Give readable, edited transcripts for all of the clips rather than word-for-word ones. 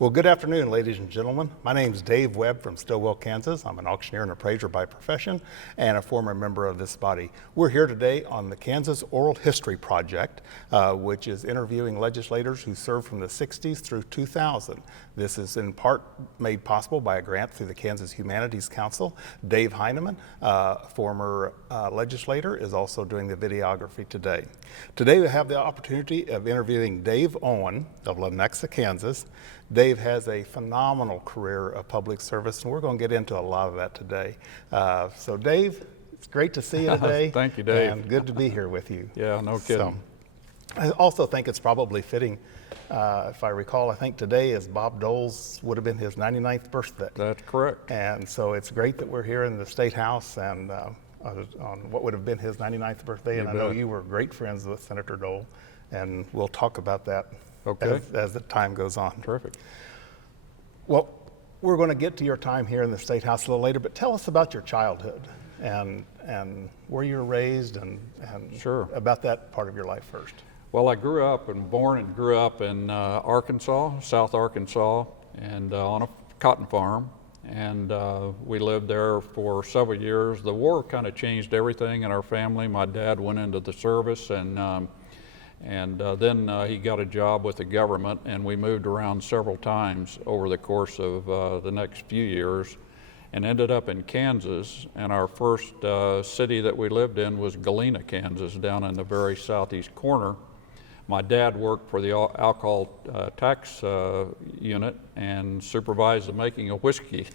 Well, good afternoon, ladies and gentlemen. My name is Dave Webb from Stillwell, Kansas. I'm an auctioneer and appraiser by profession and a former member of this body. We're here today on the Kansas Oral History Project, which is interviewing legislators who served from the 60s through 2000. This is in part made possible by a grant through the Kansas Humanities Council. Dave Heineman, former legislator, is also doing the videography today. Today we have the opportunity of interviewing Dave Owen of Lenexa, Kansas. Dave has a phenomenal career of public service, and we're going to get into a lot of that today. So Dave, it's great to see you today. Thank you, Dave. And good to be here with you. Yeah, no kidding. So, I also think it's probably fitting, if I recall, I think today is Bob Dole's, would have been his 99th birthday. That's correct. And so it's great that we're here in the State House and on what would have been his 99th birthday. And I know you were great friends with Senator Dole, and we'll talk about that as the time goes on. Terrific. Well, we're going to get to your time here in the State House a little later, but tell us about your childhood and where you were raised and Sure. about that part of your life first. Well, I grew up and born and grew up in Arkansas, South Arkansas, and on a cotton farm. And we lived there for several years. The war kind of changed everything in our family. My dad went into the service, and then he got a job with the government, and we moved around several times over the course of the next few years and ended up in Kansas. And our first city that we lived in was Galena, Kansas, down in the very southeast corner. My dad worked for the alcohol tax unit and supervised the making of whiskey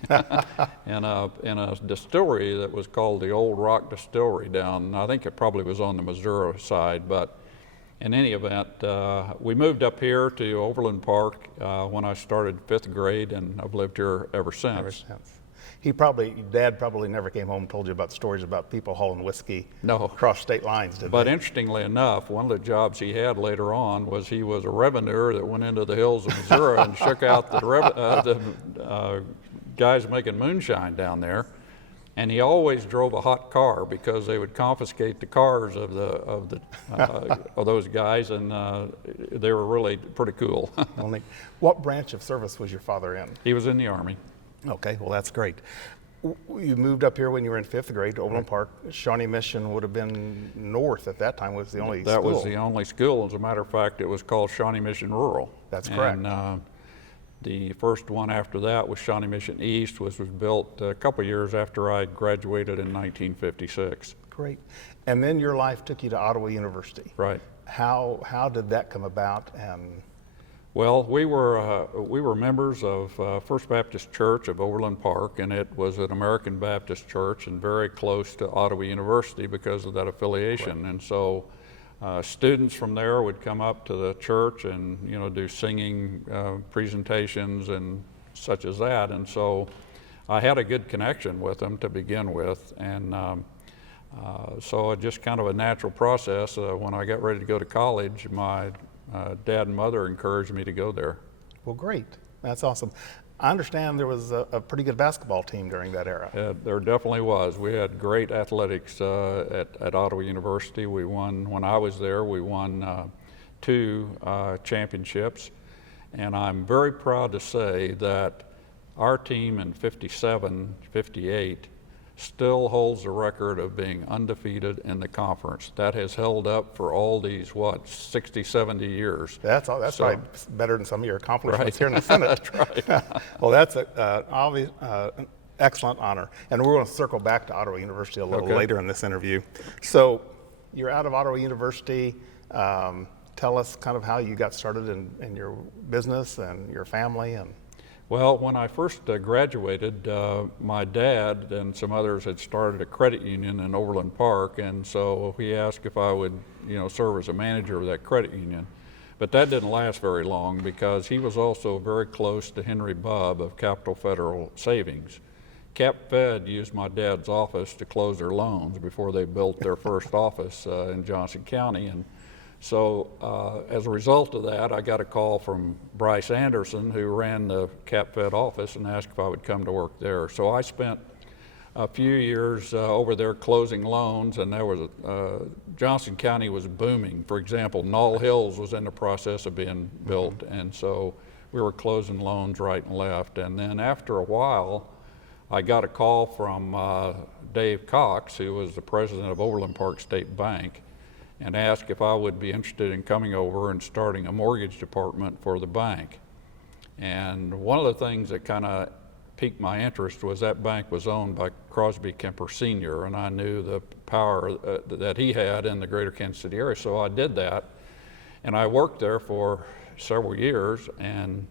in a distillery that was called the Old Rock Distillery down, I think it probably was on the Missouri side, but in any event, we moved up here to Overland Park when I started 5th grade, and I've lived here ever since. Dad probably never came home and told you about stories about people hauling whiskey across state lines, did But they? interestingly enough, one of the jobs he had later on was he was a revenuer that went into the hills of Missouri and shook out the guys making moonshine down there. And he always drove a hot car because they would confiscate the cars of those guys, and they were really pretty cool. What branch of service was your father in? He was in the Army. Okay, well that's great. You moved up here when you were in 5th grade to Overland Park. Shawnee Mission would have been north at that time, was the only school. That was the only school. As a matter of fact, it was called Shawnee Mission Rural. That's correct. And the first one after that was Shawnee Mission East, which was built a couple years after I graduated in 1956. Great. And then your life took you to Ottawa University. Right. How did that come about? Well, we were members of First Baptist Church of Overland Park, and it was an American Baptist church and very close to Ottawa University because of that affiliation. Right. And so students from there would come up to the church and do singing presentations and such as that. And so I had a good connection with them to begin with, and so it just kind of a natural process. When I got ready to go to college, my dad and mother encouraged me to go there. Well, great. That's awesome. I understand there was a pretty good basketball team during that era. There definitely was. We had great athletics at Ottawa University. We won, when I was there, we won 2 championships. And I'm very proud to say that our team in 57, 58 still holds the record of being undefeated in the conference. That has held up for all these, 60, 70 years. That's probably better than some of your accomplishments here in the Senate. That's right. Well, that's an excellent honor. And we're going to circle back to Ottawa University a little later in this interview. So you're out of Ottawa University. Tell us kind of how you got started in your business and your family. Well, when I first graduated, my dad and some others had started a credit union in Overland Park, and so he asked if I would, serve as a manager of that credit union. But that didn't last very long because he was also very close to Henry Bubb of Capital Federal Savings. Cap Fed used my dad's office to close their loans before they built their first office in Johnson County. And so as a result of that, I got a call from Bryce Anderson, who ran the Cap Fed office, and asked if I would come to work there. So I spent a few years over there closing loans, and there was Johnson County was booming. For example, Knoll Hills was in the process of being built, and so we were closing loans right and left. And then after a while, I got a call from Dave Cox, who was the president of Overland Park State Bank, and asked if I would be interested in coming over and starting a mortgage department for the bank. And one of the things that kind of piqued my interest was that bank was owned by Crosby Kemper Sr., and I knew the power that he had in the greater Kansas City area, so I did that. And I worked there for several years and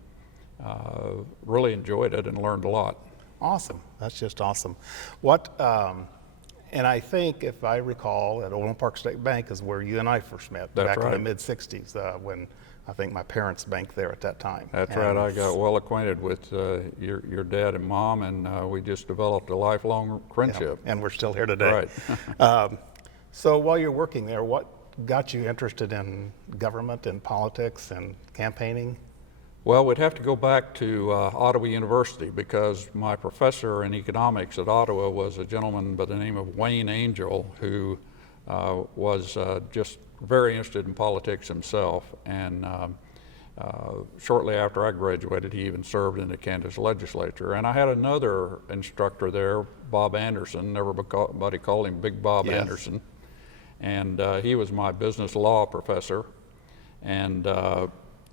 really enjoyed it and learned a lot. Awesome. That's just awesome. What, and I think, if I recall, at Overland Park State Bank is where you and I first met. That's back right. in the mid-'60s when I think my parents banked there at that time. That's right. I got well acquainted with your dad and mom, and we just developed a lifelong friendship. Yeah, and we're still here today. Right. So while you're working there, what got you interested in government and politics and campaigning? Well, we'd have to go back to Ottawa University, because my professor in economics at Ottawa was a gentleman by the name of Wayne Angel, who was just very interested in politics himself. And shortly after I graduated, he even served in the Kansas legislature. And I had another instructor there, Bob Anderson. Everybody called him Big Bob Yes. Anderson. And he was my business law professor. And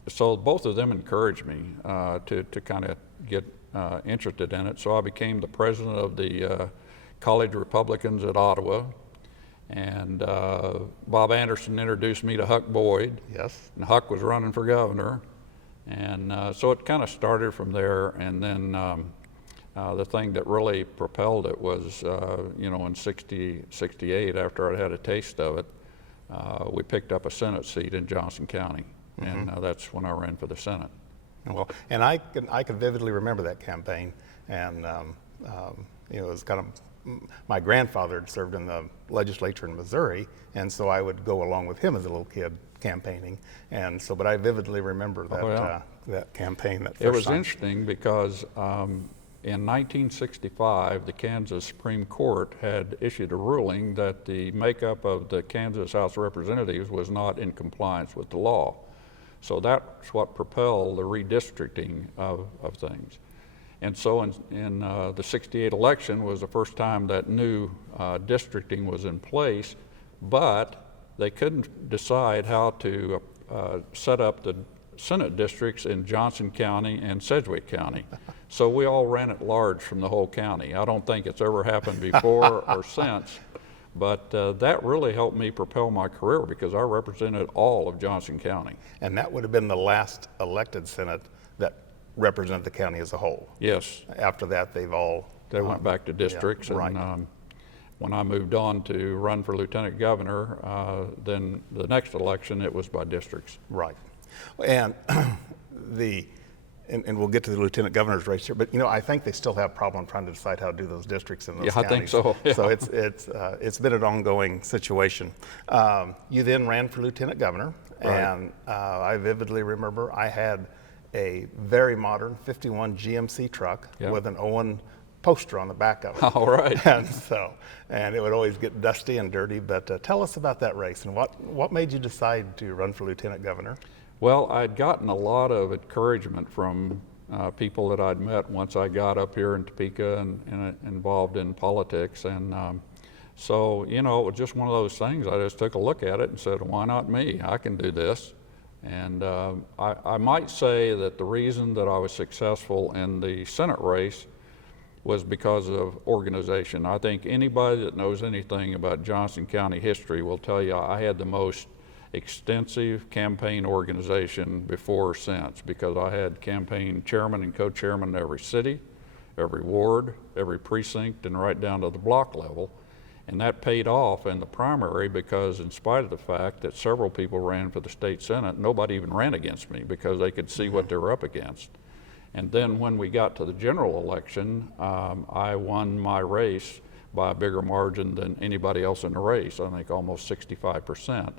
so both of them encouraged me to kind of get interested in it. So I became the president of the College Republicans at Ottawa. And Bob Anderson introduced me to Huck Boyd. Yes. And Huck was running for governor. And so it kind of started from there. And then the thing that really propelled it was, in 68, after I had a taste of it, we picked up a Senate seat in Johnson County. And that's when I ran for the Senate. Well, and I can vividly remember that campaign, and it was kind of, my grandfather had served in the legislature in Missouri, and so I would go along with him as a little kid campaigning, and so, but I vividly remember that that campaign. That first It was time. interesting because in 1965, the Kansas Supreme Court had issued a ruling that the makeup of the Kansas House of Representatives was not in compliance with the law. So that's what propelled the redistricting of things. And so in the 68 election was the first time that new districting was in place, but they couldn't decide how to set up the Senate districts in Johnson County and Sedgwick County. So we all ran at large from the whole county. I don't think it's ever happened before or since, but that really helped me propel my career because I represented all of Johnson County. And that would have been the last elected Senate that represented the county as a whole. Yes. After that, they went back to districts. Yeah, right. And when I moved on to run for lieutenant governor, then the next election, it was by districts. Right. And and we'll get to the lieutenant governor's race here, but I think they still have a problem trying to decide how to do those districts in those counties. I think so. Yeah. So it's been an ongoing situation. You then ran for lieutenant governor, Right. and I vividly remember I had a very modern 51 GMC truck Yep. with an Owen poster on the back of it. All right. And it would always get dusty and dirty, but tell us about that race and what made you decide to run for lieutenant governor? Well, I'd gotten a lot of encouragement from people that I'd met once I got up here in Topeka and involved in politics. And so, it was just one of those things. I just took a look at it and said, why not me? I can do this. And I might say that the reason that I was successful in the Senate race was because of organization. I think anybody that knows anything about Johnson County history will tell you I had the most extensive campaign organization before or since, because I had campaign chairman and co-chairman in every city, every ward, every precinct, and right down to the block level. And that paid off in the primary because, in spite of the fact that several people ran for the state Senate, nobody even ran against me because they could see what they were up against. And then when we got to the general election, I won my race by a bigger margin than anybody else in the race, I think almost 65%.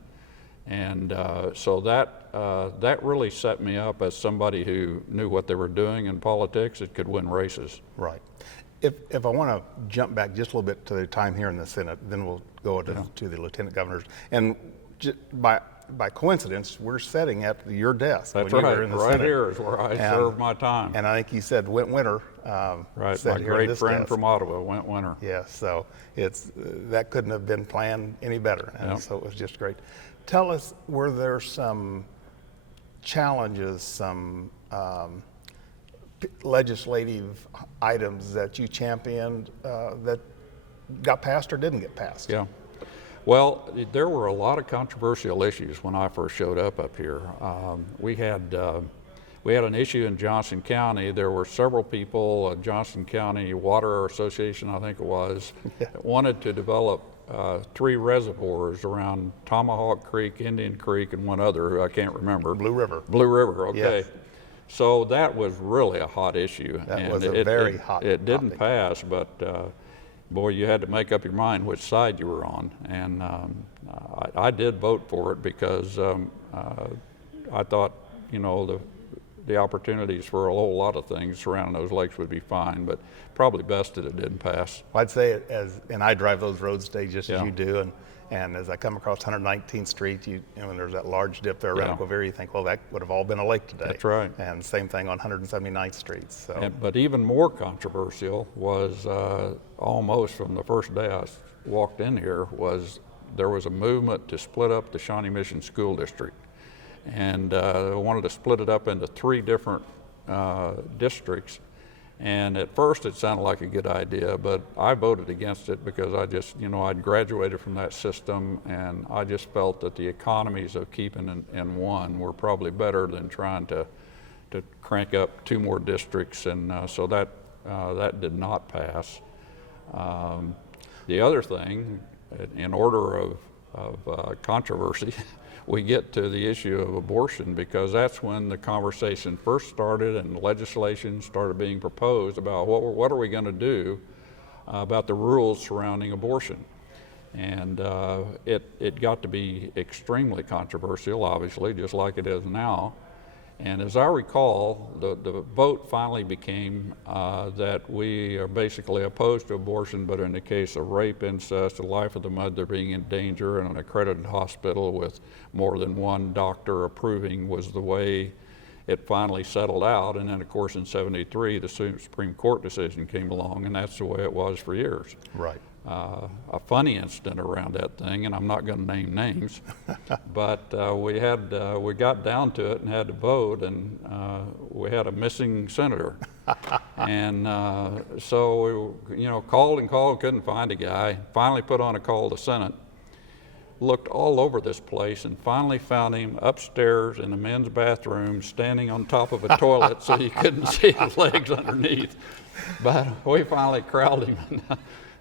And so that really set me up as somebody who knew what they were doing in politics and could win races. Right. If I want to jump back just a little bit to the time here in the Senate, then we'll go to the lieutenant governors. And by coincidence, we're sitting at your desk. That's when you right. were in the Right Senate. here is where I served my time. And I think you said Went Winter. Right. sat My here at great this friend desk. from Ottawa, Went Winter. Yeah, so it's that couldn't have been planned any better, and Yep. so it was just great. Tell us, were there some challenges, some legislative items that you championed that got passed or didn't get passed? Yeah. Well, there were a lot of controversial issues when I first showed up here. We had an issue in Johnson County. There were several people, Johnson County Water Association, I think it was, that wanted to develop 3 reservoirs around Tomahawk Creek, Indian Creek, and one other who I can't remember. Blue River. Blue River, okay. Yes. So that was really a hot issue. That was a very hot It didn't topic. pass, but boy, you had to make up your mind which side you were on. And I did vote for it because I thought, you know, the opportunities for a whole lot of things surrounding those lakes would be fine, but probably best that it didn't pass. I'd say and I drive those roads today just as Yeah. you do, and as I come across 119th Street, you know, when there's that large dip there around Yeah. Quivira, you think, well, that would have all been a lake today. That's right. And same thing on 179th Street. So But even more controversial was almost from the first day I walked in here was there was a movement to split up the Shawnee Mission School District. And wanted to split it up into 3 different districts. And at first it sounded like a good idea, but I voted against it because I just, you know, I'd graduated from that system, and I just felt that the economies of keeping in one were probably better than trying to crank up 2 more districts, and so that did not pass. The other thing, in order of controversy, we get to the issue of abortion, because that's when the conversation first started and legislation started being proposed about what are we going to do about the rules surrounding abortion. And it got to be extremely controversial, obviously, just like it is now. And as I recall, the vote finally became that we are basically opposed to abortion, but in the case of rape, incest, the life of the mother being in danger, and an accredited hospital with more than one doctor approving was the way it finally settled out. And then, of course, in '73, the Supreme Court decision came along, and that's the way it was for years. right. A funny incident around that thing, and I'm not going to name names, but we got down to it and had to vote, and we had a missing senator. And so we, you know, called and called, couldn't find a guy. Finally put on a call to Senate. Looked all over this place and finally found him upstairs in the men's bathroom, standing on top of a toilet so you couldn't see his legs underneath. But we finally corralled him.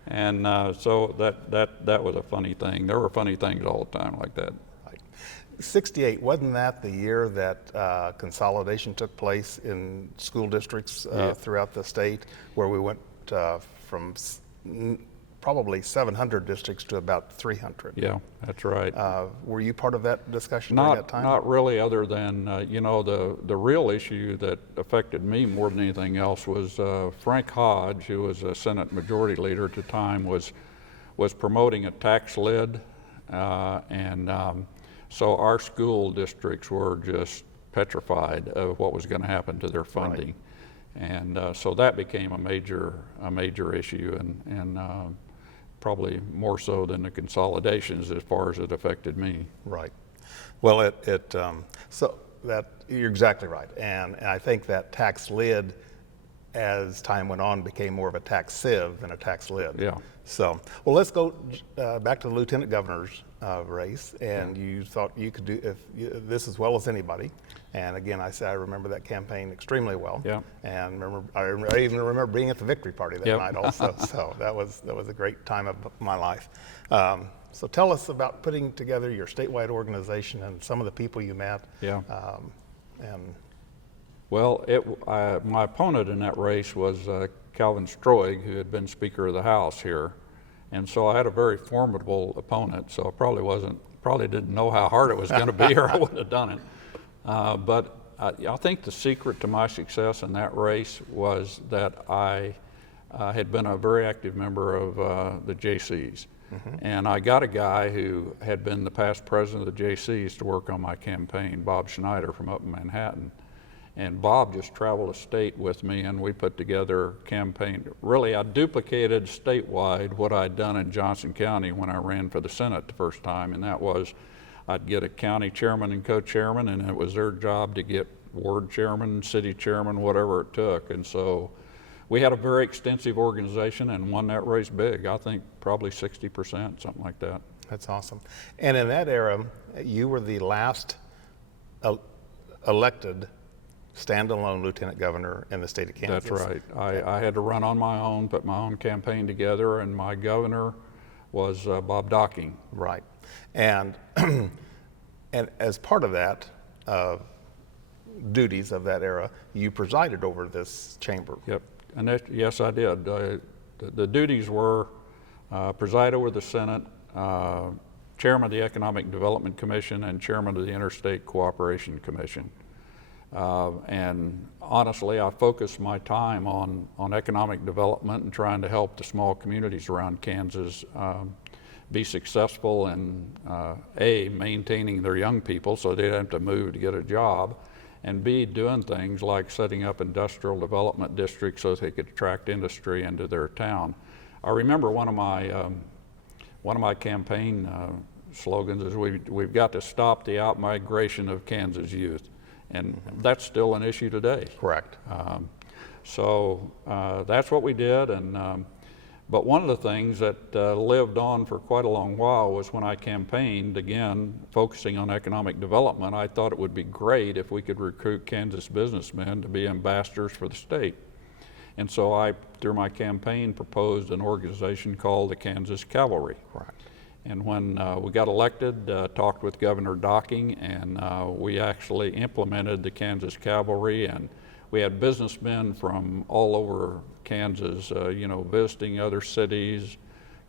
And so that was a funny thing. There were funny things all the time like that. 68, wasn't that the year that consolidation took place in school districts throughout the state, where we went from probably 700 districts to about 300? Yeah, that's right. Were you part of that discussion during that time? Not really, other than, you know, the real issue that affected me more than anything else was Frank Hodge, who was a Senate Majority Leader at the time, was promoting a tax lid, and so our school districts were just petrified of what was going to happen to their funding. Right. And so that became a major issue, and probably more so than the consolidations as far as it affected me. Right. Well, so that you're exactly right, and I think that tax lid, as time went on, became more of a tax sieve than a tax lid. Yeah. So, well, let's go back to the lieutenant governor's race, and you thought you could do this as well as anybody. And again, I remember that campaign extremely well. Yeah. And I even remember being at the victory party that Yep. night also. So that was a great time of my life. So tell us about putting together your statewide organization and some of the people you met. Yeah. And Well, my opponent in that race was Calvin Stroig, who had been Speaker of the House here. And so I had a very formidable opponent, so I probably didn't know how hard it was going to be, or I wouldn't have done it. But I think the secret to my success in that race was that I had been a very active member of the JCs. And I got a guy who had been the past president of the JCs to work on my campaign, Bob Schneider from up in Manhattan. And Bob just traveled a state with me, and we put together a campaign. Really, I duplicated statewide what I'd done in Johnson County when I ran for the Senate the first time, and that was I'd get a county chairman and co-chairman, and it was their job to get ward chairman, city chairman, whatever it took. And so we had a very extensive organization and won that race big. I think probably 60%, something like that. That's awesome. And in that era, you were the last elected standalone lieutenant governor in the state of Kansas. That's right. I had to run on my own, put my own campaign together, and my governor was Bob Docking. Right. And and as part of that duties of that era, you presided over this chamber. Yep. And that, yes, I did. The duties were preside over the Senate, chairman of the Economic Development Commission, and chairman of the Interstate Cooperation Commission. And honestly, I focused my time on economic development and trying to help the small communities around Kansas be successful in A, maintaining their young people so they didn't have to move to get a job, and B, doing things like setting up industrial development districts so they could attract industry into their town. I remember one of my campaign slogans is we've got to stop the out-migration of Kansas youth. And that's still an issue today. Correct. So that's what we did. But one of the things that lived on for quite a long while was when I campaigned, again, focusing on economic development, I thought it would be great if we could recruit Kansas businessmen to be ambassadors for the state. And so I, through my campaign, proposed an organization called the Kansas Cavalry. Right. And when we got elected, talked with Governor Docking, and we actually implemented the Kansas Cavalry, and we had businessmen from all over Kansas, visiting other cities.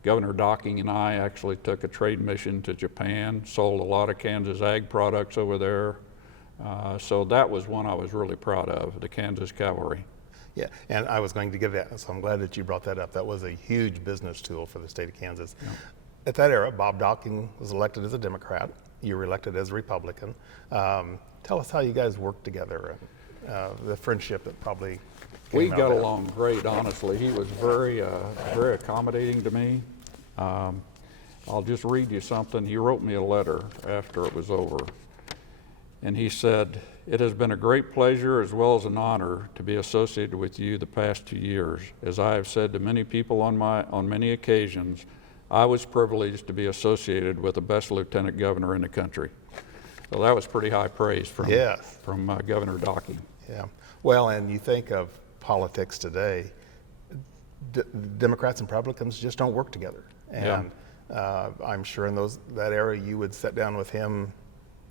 Governor Docking and I actually took a trade mission to Japan, sold a lot of Kansas ag products over there. So that was one I was really proud of, the Kansas Cavalry. Yeah, and I was going to give that, so I'm glad that you brought that up. That was a huge business tool for the state of Kansas. Yeah. At that era, Bob Docking was elected as a Democrat. You were elected as a Republican. Tell us how you guys worked together and the friendship that probably came We out got of that. along great, honestly. He was very accommodating to me. I'll just read you something. He wrote me a letter after it was over. And he said, "It has been a great pleasure as well as an honor to be associated with you the past 2 years. As I have said to many people on many occasions, I was privileged to be associated with the best lieutenant governor in the country." So that was pretty high praise from Governor Docking. Yeah. Well, and you think of politics today, Democrats and Republicans just don't work together. And I'm sure in that era you would sit down with him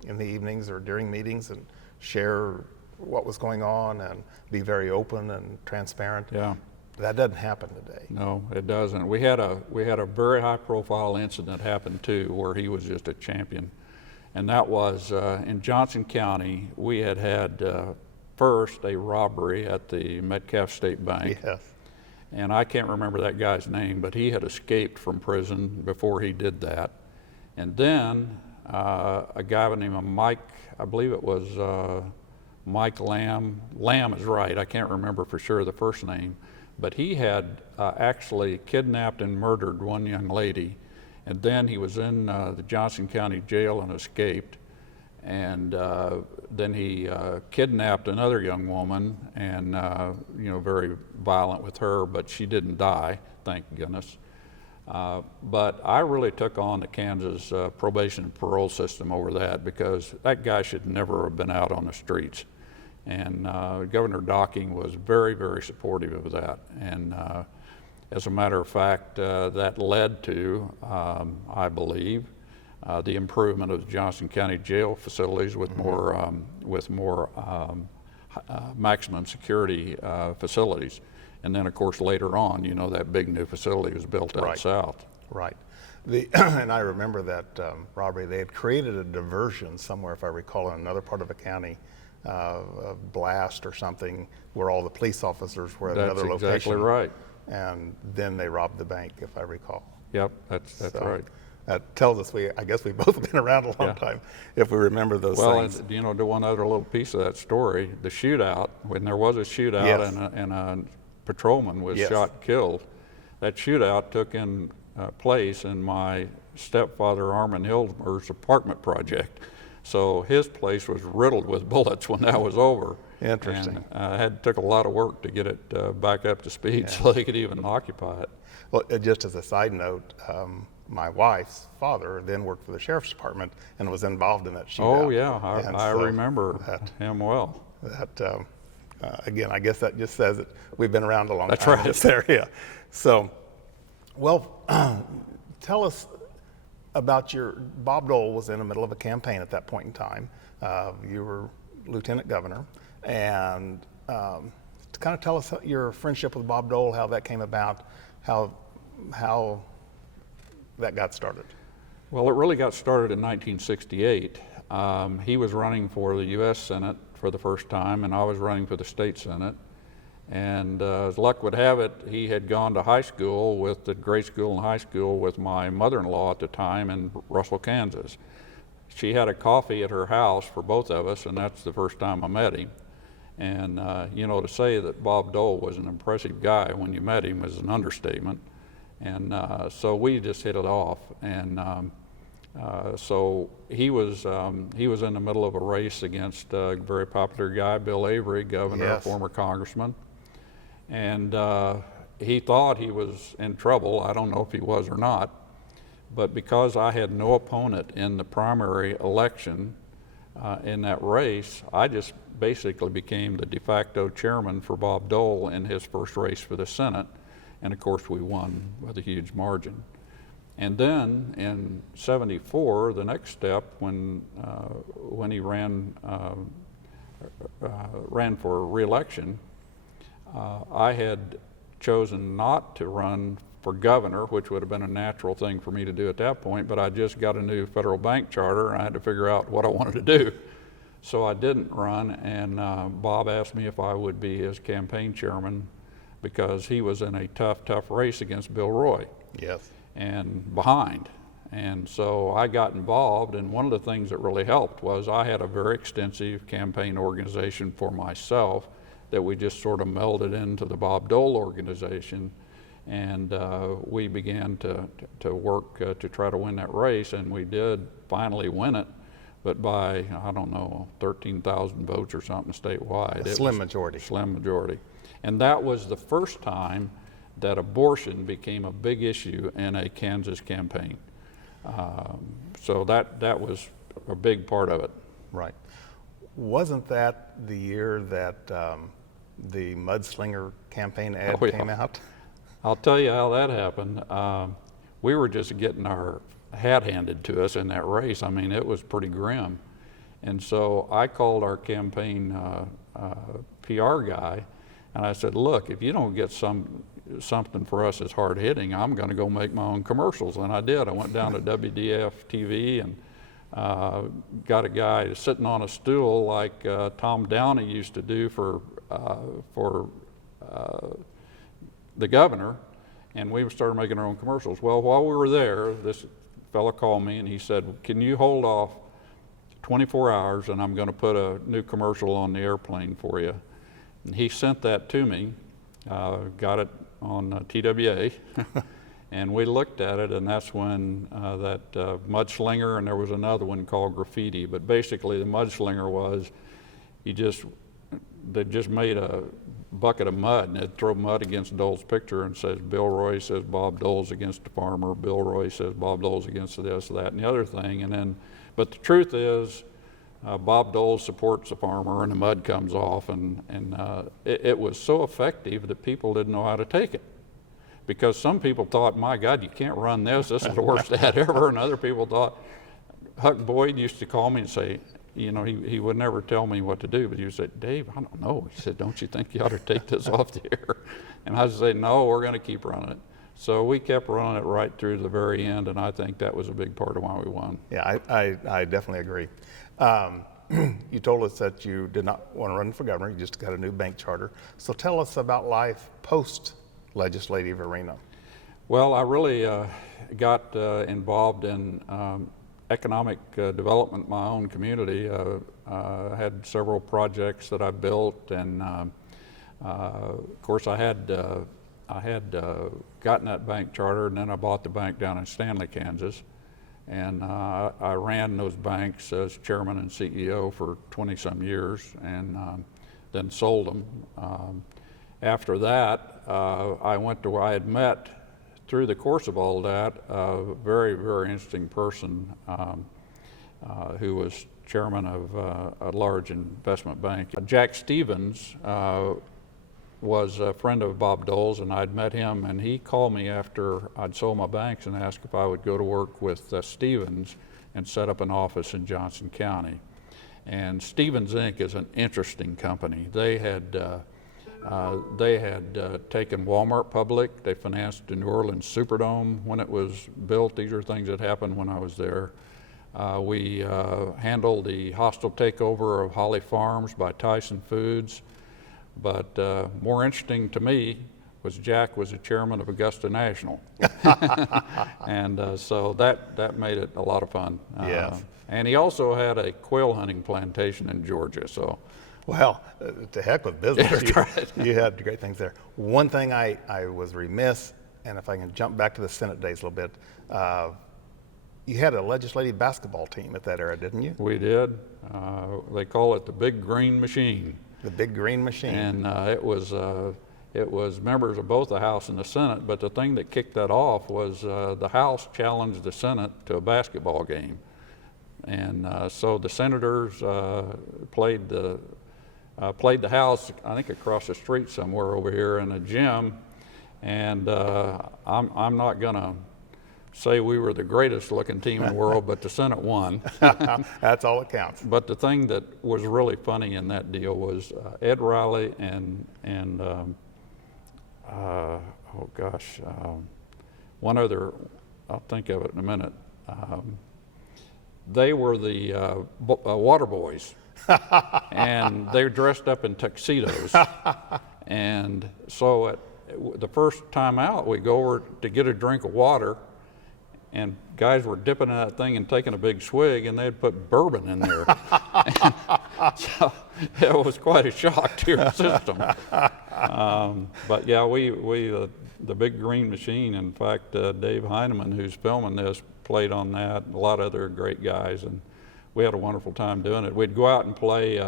in the evenings or during meetings and share what was going on and be very open and transparent. Yeah. That doesn't happen today. No, it doesn't. We had a very high-profile incident happen too, where he was just a champion, and that was in Johnson County. We had first a robbery at the Metcalf State Bank. Yes. And I can't remember that guy's name, but he had escaped from prison before he did that. And then a guy by the name of Mike, I believe it was Mike Lamb. Lamb is right. I can't remember for sure the first name. But he had actually kidnapped and murdered one young lady, and then he was in the Johnson County jail and escaped. And then he kidnapped another young woman, and very violent with her, but she didn't die, thank goodness. But I really took on the Kansas probation and parole system over that, because that guy should never have been out on the streets. And Governor Docking was very, very supportive of that. And as a matter of fact, that led to, I believe, the improvement of the Johnson County jail facilities with more maximum security facilities. And then, of course, later on, that big new facility was built out south. Right. And I remember that robbery. They had created a diversion somewhere, if I recall, in another part of the county. A blast or something where all the police officers were at another location. That's exactly right. And then they robbed the bank, if I recall. Yep, that's So right. that tells us I guess we've both been around a long Yeah. time if we remember those Well, things. and, the one other little piece of that story, the shootout, when there was a shootout Yes. and a patrolman was Yes. shot and killed, that shootout took in place in my stepfather Armin Hilmer's apartment project. So his place was riddled with bullets when that was over. Interesting. And took a lot of work to get it back up to speed so they could even occupy it. Well, just as a side note, my wife's father then worked for the sheriff's department and was involved in that shootout. Oh yeah, And I so remember him well. That again, I guess that just says that we've been around a long That's time right. in this area. So, well, tell us about Bob Dole was in the middle of a campaign at that point in time. You were lieutenant governor, and to kind of tell us your friendship with Bob Dole, how that came about, how that got started. Well, it really got started in 1968. He was running for the U.S. Senate for the first time, and I was running for the state Senate. And as luck would have it, he had gone to high school with the grade school and high school with my mother-in-law at the time in Russell, Kansas. She had a coffee at her house for both of us, and that's the first time I met him. And to say that Bob Dole was an impressive guy when you met him is an understatement. And so we just hit it off. And so he was in the middle of a race against a very popular guy, Bill Avery, governor, Yes. former congressman. And he thought he was in trouble. I don't know if he was or not. But because I had no opponent in the primary election in that race, I just basically became the de facto chairman for Bob Dole in his first race for the Senate. And of course, we won with a huge margin. And then in '74, the next step, when he ran for re-election, I had chosen not to run for governor, which would have been a natural thing for me to do at that point, but I just got a new federal bank charter and I had to figure out what I wanted to do. So I didn't run, and Bob asked me if I would be his campaign chairman because he was in a tough race against Bill Roy. Yes. And behind. And so I got involved, and one of the things that really helped was I had a very extensive campaign organization for myself that we just sort of melded into the Bob Dole organization, and we began to work to try to win that race, and we did finally win it, but by, I don't know, 13,000 votes or something statewide. A slim majority. Slim majority. And that was the first time that abortion became a big issue in a Kansas campaign. So that was a big part of it. Right. Wasn't that the year that the mudslinger campaign ad Oh, yeah. came out? I'll tell you how that happened. We were just getting our hat handed to us in that race. I mean, it was pretty grim. And so I called our campaign PR guy, and I said, look, if you don't get something for us that's hard hitting, I'm going to go make my own commercials. And I did. I went down to WDF TV and got a guy sitting on a stool like Tom Downey used to do for the governor, and we started making our own commercials. Well, while we were there, this fellow called me and he said, can you hold off 24 hours and I'm going to put a new commercial on the airplane for you. And he sent that to me, got it on TWA, and we looked at it, and that's when that mudslinger, and there was another one called graffiti, but basically the mudslinger was they just made a bucket of mud and they'd throw mud against Dole's picture and says Bill Roy says Bob Dole's against the farmer, Bill Roy says Bob Dole's against this, that, and the other thing. And then, but the truth is, Bob Dole supports the farmer and the mud comes off, and it was so effective that people didn't know how to take it. Because some people thought, my God, you can't run this is the worst ad ever, and other people thought, Huck Boyd used to call me and say, you know, he would never tell me what to do, but he would say, Dave, I don't know. He said, don't you think you ought to take this off the air? And I would say, no, we're going to keep running it. So we kept running it right through the very end, and I think that was a big part of why we won. Yeah, I definitely agree. You told us that you did not want to run for governor, you just got a new bank charter. So tell us about life post-legislative arena. Well, I really, got involved in economic development in my own community. I had several projects that I built, and of course I had gotten that bank charter, and then I bought the bank down in Stanley, Kansas, and I ran those banks as chairman and CEO for 20-some years, and then sold them. After that, I went to where I had met, through the course of all that, a very, very interesting person who was chairman of a large investment bank. Jack Stevens was a friend of Bob Dole's, and I'd met him, and he called me after I'd sold my banks and asked if I would go to work with Stevens and set up an office in Johnson County. And Stevens Inc. is an interesting company. They had taken Walmart public. They financed the New Orleans Superdome when it was built. These are things that happened when I was there. We handled the hostile takeover of Holly Farms by Tyson Foods. But more interesting to me was Jack was the chairman of Augusta National. And so that made it a lot of fun. Yes. And he also had a quail hunting plantation in Georgia. So, well, to heck with business. That's right. You had great things there. One thing I was remiss, and if I can jump back to the Senate days a little bit, you had a legislative basketball team at that era, didn't you? We did. They call it the Big Green Machine. The Big Green Machine. And it was members of both the House and the Senate, but the thing that kicked that off was the House challenged the Senate to a basketball game. And so the senators played the House, I think across the street somewhere over here in a gym, and I'm not gonna say we were the greatest looking team in the world, but the Senate won. That's all that counts. But the thing that was really funny in that deal was Ed Riley and one other, I'll think of it in a minute. They were the water boys, and they were dressed up in tuxedos. And so the first time out, we go over to get a drink of water, and guys were dipping in that thing and taking a big swig, and they'd put bourbon in there. So it was quite a shock to your system. But yeah, the Big Green Machine, in fact, Dave Heineman, who's filming this, played on that, a lot of other great guys, and we had a wonderful time doing it. We'd go out and play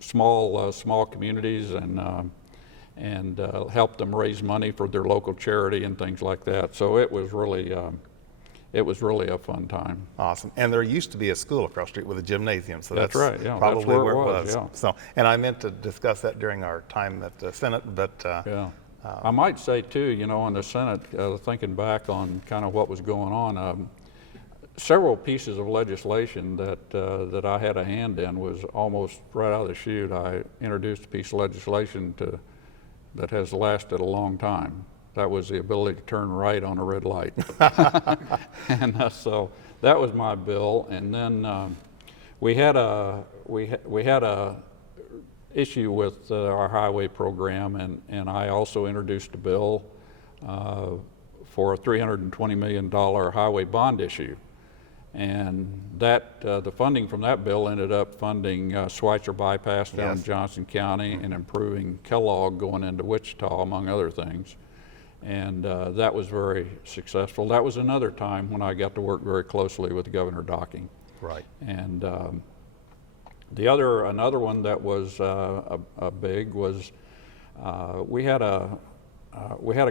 small communities and help them raise money for their local charity and things like that. So it was really a fun time. Awesome. And there used to be a school across the street with a gymnasium, so that's right. Yeah, probably that's where where it it was. was, yeah. So, and I meant to discuss that during our time at the Senate, but yeah. I might say too, in the Senate, thinking back on kind of what was going on, several pieces of legislation that I had a hand in was almost right out of the chute. I introduced a piece of legislation that has lasted a long time. That was the ability to turn right on a red light. And so that was my bill. And then we had a issue with our highway program, and I also introduced a bill for a $320 million highway bond issue. And that the funding from that bill ended up funding Schweitzer Bypass down in Johnson County and improving Kellogg going into Wichita, among other things. And that was very successful. That was another time when I got to work very closely with Governor Docking. right. And another one that was a big was we had a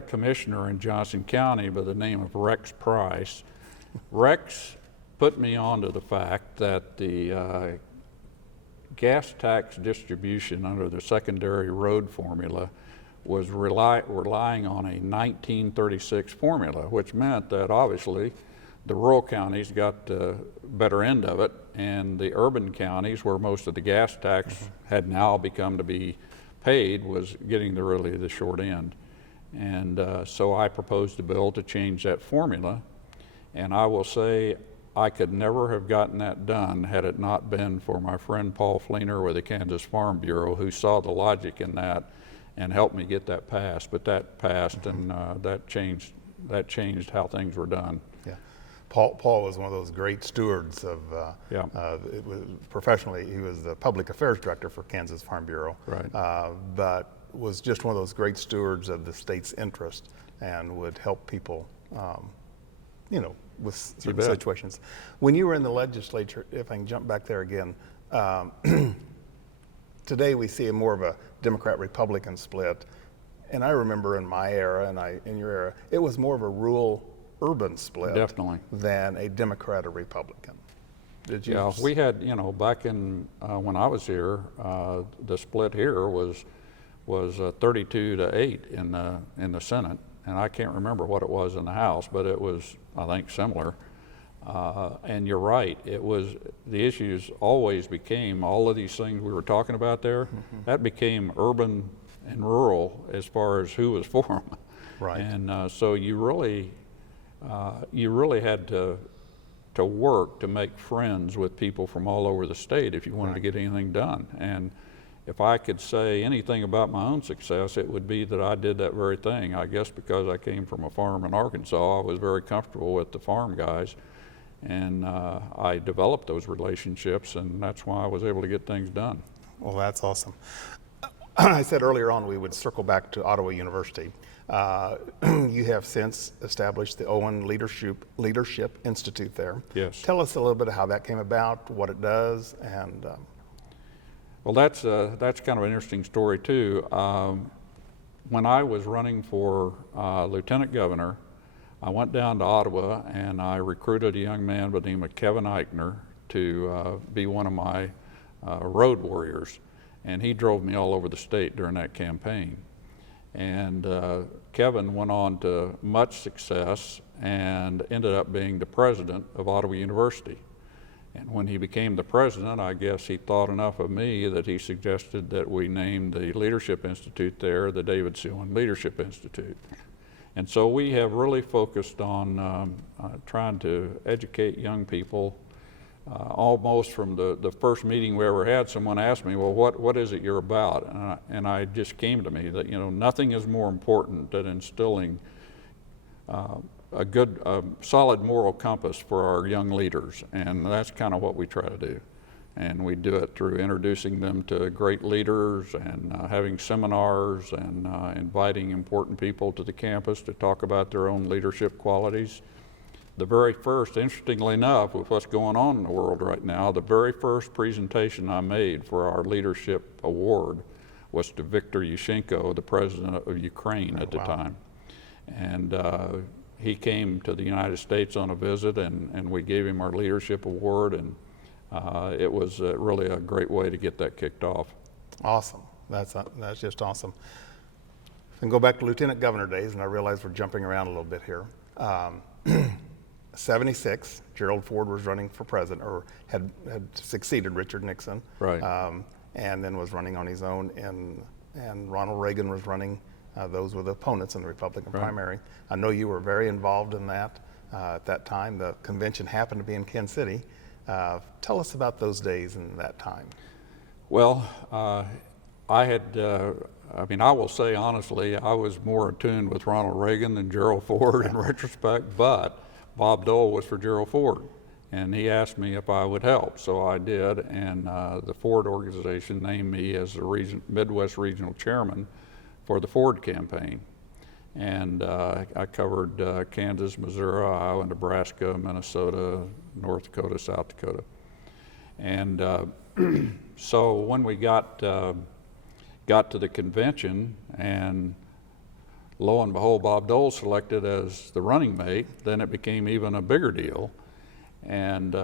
commissioner in Johnson County by the name of Rex Price. Rex put me onto the fact that the gas tax distribution under the secondary road formula was relying on a 1936 formula, which meant that obviously the rural counties got the better end of it, and the urban counties, where most of the gas tax had now become to be paid, was getting the short end. And so I proposed a bill to change that formula, and I will say I could never have gotten that done had it not been for my friend Paul Fleener with the Kansas Farm Bureau, who saw the logic in that and helped me get that passed. But that passed, and that changed that changed how things were done. Yeah. Paul was one of those great stewards of, Yeah. it was professionally, he was the public affairs director for Kansas Farm Bureau. Right. But was just one of those great stewards of the state's interest and would help people, with certain bet. situations. When you were in the legislature, if I can jump back there again, today we see more of a Democrat-Republican split. And I remember in my era and in your era, it was more of a rural-urban split. Definitely. Than a Democrat or Republican. Did you? Yeah, we had, back in, when I was here, the split here was 32-8 in the Senate, and I can't remember what it was in the House, but it was, I think, similar. And you're right, the issues always became, all of these things we were talking about there, that became urban and rural as far as who was for them. Right. And so you really had to work to make friends with people from all over the state if you wanted to get anything done. And if I could say anything about my own success, it would be that I did that very thing. I guess because I came from a farm in Arkansas, I was very comfortable with the farm guys, and I developed those relationships, and that's why I was able to get things done. Well, that's awesome. I said earlier on we would circle back to Ottawa University. You have since established the Owen Leadership Institute there. Yes. Tell us a little bit of how that came about, what it does, and. Well, that's kind of an interesting story too. When I was running for lieutenant governor, I went down to Ottawa and I recruited a young man by the name of Kevin Eichner to be one of my road warriors, and he drove me all over the state during that campaign. And Kevin went on to much success and ended up being the president of Ottawa University. And when he became the president, I guess he thought enough of me that he suggested that we name the Leadership Institute there the David Owen Leadership Institute. And so we have really focused on trying to educate young people. Almost from the first meeting we ever had, someone asked me, well, what is it you're about? And I just came to me that, nothing is more important than instilling a good, solid moral compass for our young leaders. And that's kind of what we try to do. And we do it through introducing them to great leaders and having seminars and inviting important people to the campus to talk about their own leadership qualities. The very first, interestingly enough, with what's going on in the world right now, the very first presentation I made for our leadership award was to Viktor Yushchenko, the president of Ukraine at the time. And he came to the United States on a visit, and we gave him our leadership award, and it was really a great way to get that kicked off. Awesome. That's just awesome. And go back to Lieutenant Governor days, and I realize we're jumping around a little bit here. 76, Gerald Ford was running for president, or had succeeded Richard Nixon. Right. And then was running on his own, and Ronald Reagan was running. Those were the opponents in the Republican primary. I know you were very involved in that at that time. The convention happened to be in Kansas City. Tell us about those days and that time. Well, I will say honestly, I was more attuned with Ronald Reagan than Gerald Ford in retrospect, but Bob Dole was for Gerald Ford, and he asked me if I would help, so I did, and the Ford organization named me as the Midwest Regional Chairman for the Ford campaign. And I covered Kansas, Missouri, Iowa, Nebraska, Minnesota, North Dakota, South Dakota. And so when we got to the convention, and lo and behold, Bob Dole selected as the running mate, then it became even a bigger deal. And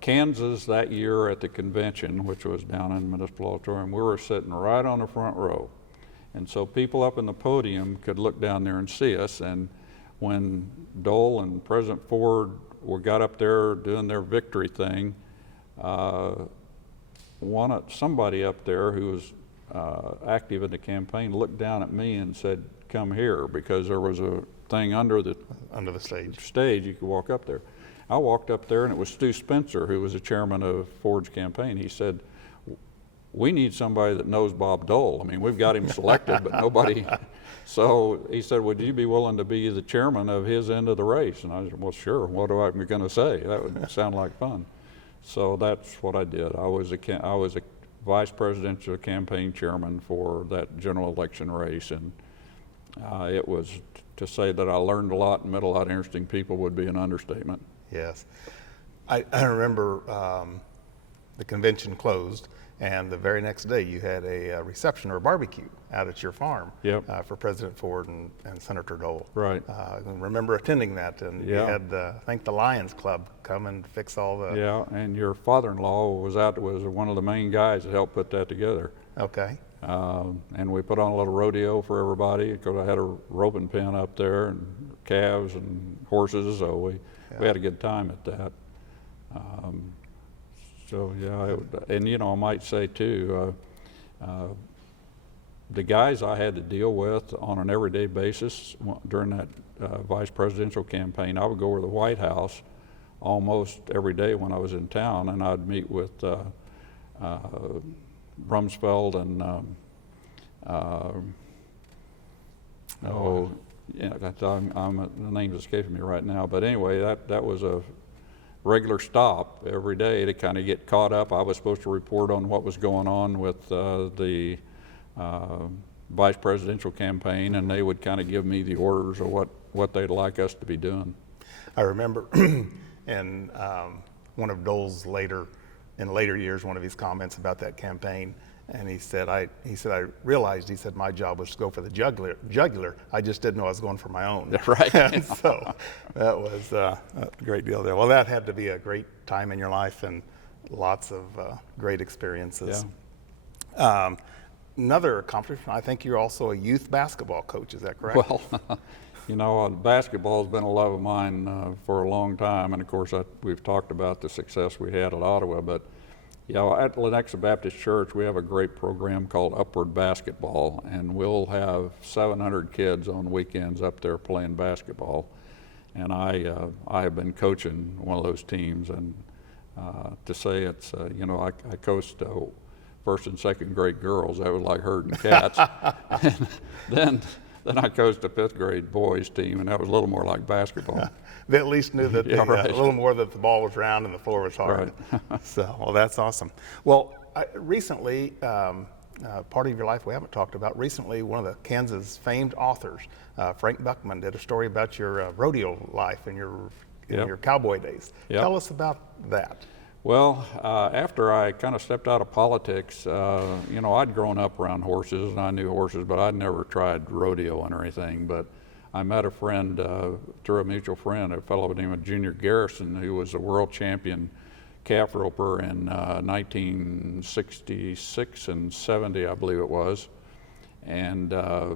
Kansas that year at the convention, which was down in Municipal Auditorium, we were sitting right on the front row. And so people up in the podium could look down there and see us. And when Dole and President Ford got up there doing their victory thing, somebody up there who was active in the campaign looked down at me and said, "Come here," because there was a thing under the stage. You could walk up there. I walked up there, and it was Stu Spencer, who was the chairman of Ford's campaign. He said, we need somebody that knows Bob Dole. I mean, we've got him selected, but nobody. So he said, would you be willing to be the chairman of his end of the race? And I said, well, sure. What am I going to say? That would sound like fun. So that's what I did. I was a vice presidential campaign chairman for that general election race, and it was, to say that I learned a lot and met a lot of interesting people would be an understatement. Yes. I remember the convention closed, and the very next day you had a reception or a barbecue out at your farm. Yep. For President Ford and Senator Dole. Right. I remember attending that, and you had, I think, the Lions Club come and fix all the... Yeah, and your father-in-law was one of the main guys that helped put that together. Okay. And we put on a little rodeo for everybody, because I had a roping pen up there, and calves and horses, so we had a good time at that. So yeah, and you know, I might say too, the guys I had to deal with on an everyday basis during that vice presidential campaign, I would go over to the White House almost every day when I was in town, and I'd meet with Rumsfeld and the name's escaping me right now, but anyway, that was a regular stop every day to kind of get caught up. I was supposed to report on what was going on with the vice presidential campaign, and they would kind of give me the orders of what they'd like us to be doing. I remember in one of Dole's later years, one of his comments about that campaign, and he said, I realized, he said, my job was to go for the jugular. I just didn't know I was going for my own. Right. And so that was a great deal there. Well, that had to be a great time in your life and lots of great experiences. Yeah. Another accomplishment, I think you're also a youth basketball coach, is that correct? Well, you know, basketball has been a love of mine for a long time, and of course we've talked about the success we had at Ottawa, but you know, at Lenexa Baptist Church, we have a great program called Upward Basketball, and we'll have 700 kids on weekends up there playing basketball. And I have been coaching one of those teams, and to say it's, you know, I coached first and second grade girls. That was like herding cats. And then I coached a fifth grade boys team, and that was a little more like basketball. They at least knew that right. A little more that the ball was round and the floor was hard. Right. So, well, that's awesome. Well, recently, part of your life we haven't talked about, recently one of the Kansas famed authors, Frank Buckman, did a story about your rodeo life and your cowboy days. Yep. Tell us about that. Well, after I kind of stepped out of politics, you know, I'd grown up around horses and I knew horses, but I'd never tried rodeoing or anything. But I met a friend through a mutual friend, a fellow by the name of Junior Garrison, who was a world champion calf roper in 1966 and 70, I believe it was. And I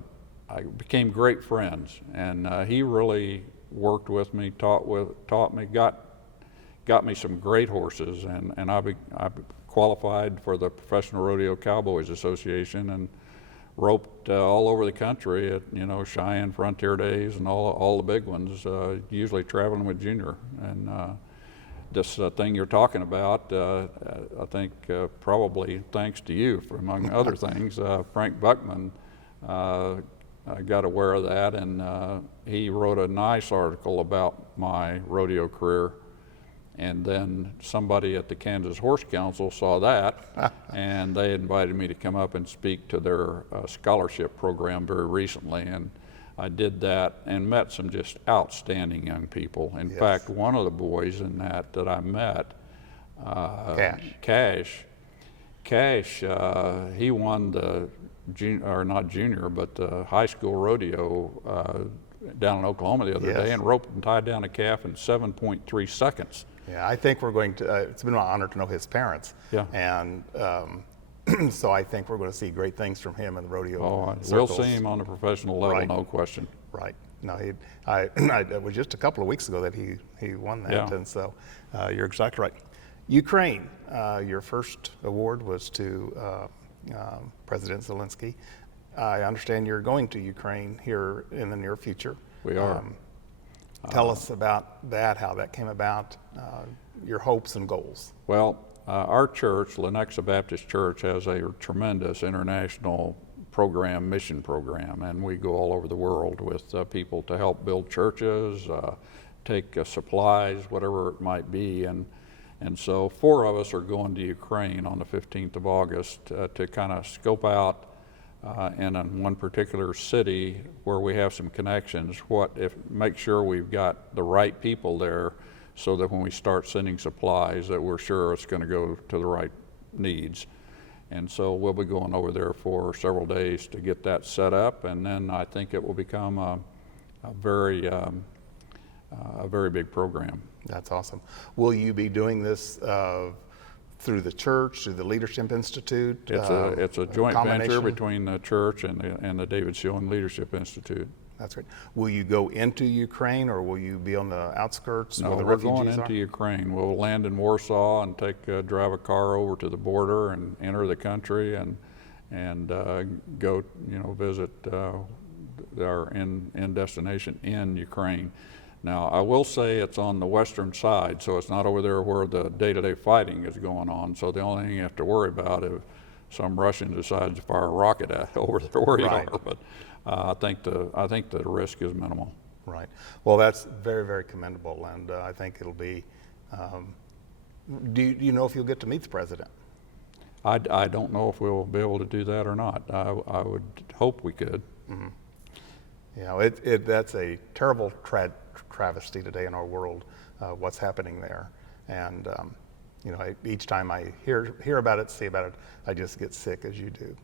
became great friends. And he really worked with me, taught me, got me some great horses, and I qualified for the Professional Rodeo Cowboys Association and roped all over the country at, you know, Cheyenne Frontier Days and all the big ones, usually traveling with Junior. And this thing you're talking about, I think probably thanks to you, for among other things, Frank Buckman got aware of that, and he wrote a nice article about my rodeo career. And then somebody at the Kansas Horse Council saw that, and they invited me to come up and speak to their scholarship program very recently. And I did that and met some just outstanding young people. In fact, one of the boys in that I met, Cash, he won the high school rodeo down in Oklahoma the other day, and roped and tied down a calf in 7.3 seconds. Yeah, I think we're going to, it's been my honor to know his parents. Yeah. And so I think we're going to see great things from him in the rodeo circles. We'll see him on the professional level, right. No question. Right. No, it was just a couple of weeks ago that he won that, and so you're exactly right. Ukraine, your first award was to President Zelensky. I understand you're going to Ukraine here in the near future. We are. Tell us about that, how that came about, your hopes and goals. Well, our church, Lenexa Baptist Church, has a tremendous international mission program, and we go all over the world with people to help build churches, take supplies, whatever it might be, and so 4 of us are going to Ukraine on the 15th of August to kind of scope out in one particular city where we have some connections, make sure we've got the right people there so that when we start sending supplies that we're sure it's going to go to the right needs. And so we'll be going over there for several days to get that set up, and then I think it will become a very big program. That's awesome. Will you be doing this through the church, through the Leadership Institute? It's a joint venture between the church and the David Owen Leadership Institute. That's great. Will you go into Ukraine, or will you be on the outskirts where the we're refugees going into Ukraine. We'll land in Warsaw and drive a car over to the border and enter the country and go, visit our end destination in Ukraine. Now, I will say it's on the western side, so it's not over there where the day-to-day fighting is going on. So the only thing you have to worry about is some Russian decides to fire a rocket over there where you are. But I think the risk is minimal. Right. Well, that's very, very commendable, and I think it'll be. Do you know if you'll get to meet the president? I don't know if we'll be able to do that or not. I would hope we could. Mm-hmm. That's a terrible travesty today in our world, what's happening there, and each time I hear about it, see about it, I just get sick, as you do,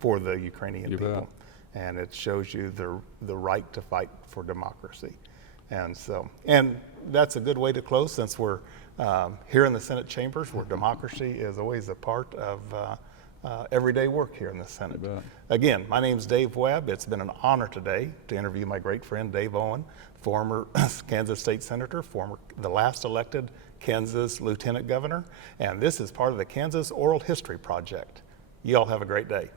for the Ukrainian people. Bet. And it shows you the right to fight for democracy. And that's a good way to close, since we're here in the Senate chambers, where democracy is always a part of everyday work here in the Senate. Again, my name's Dave Webb. It's been an honor today to interview my great friend Dave Owen, former Kansas State Senator, the last elected Kansas Lieutenant Governor, and this is part of the Kansas Oral History Project. You all have a great day.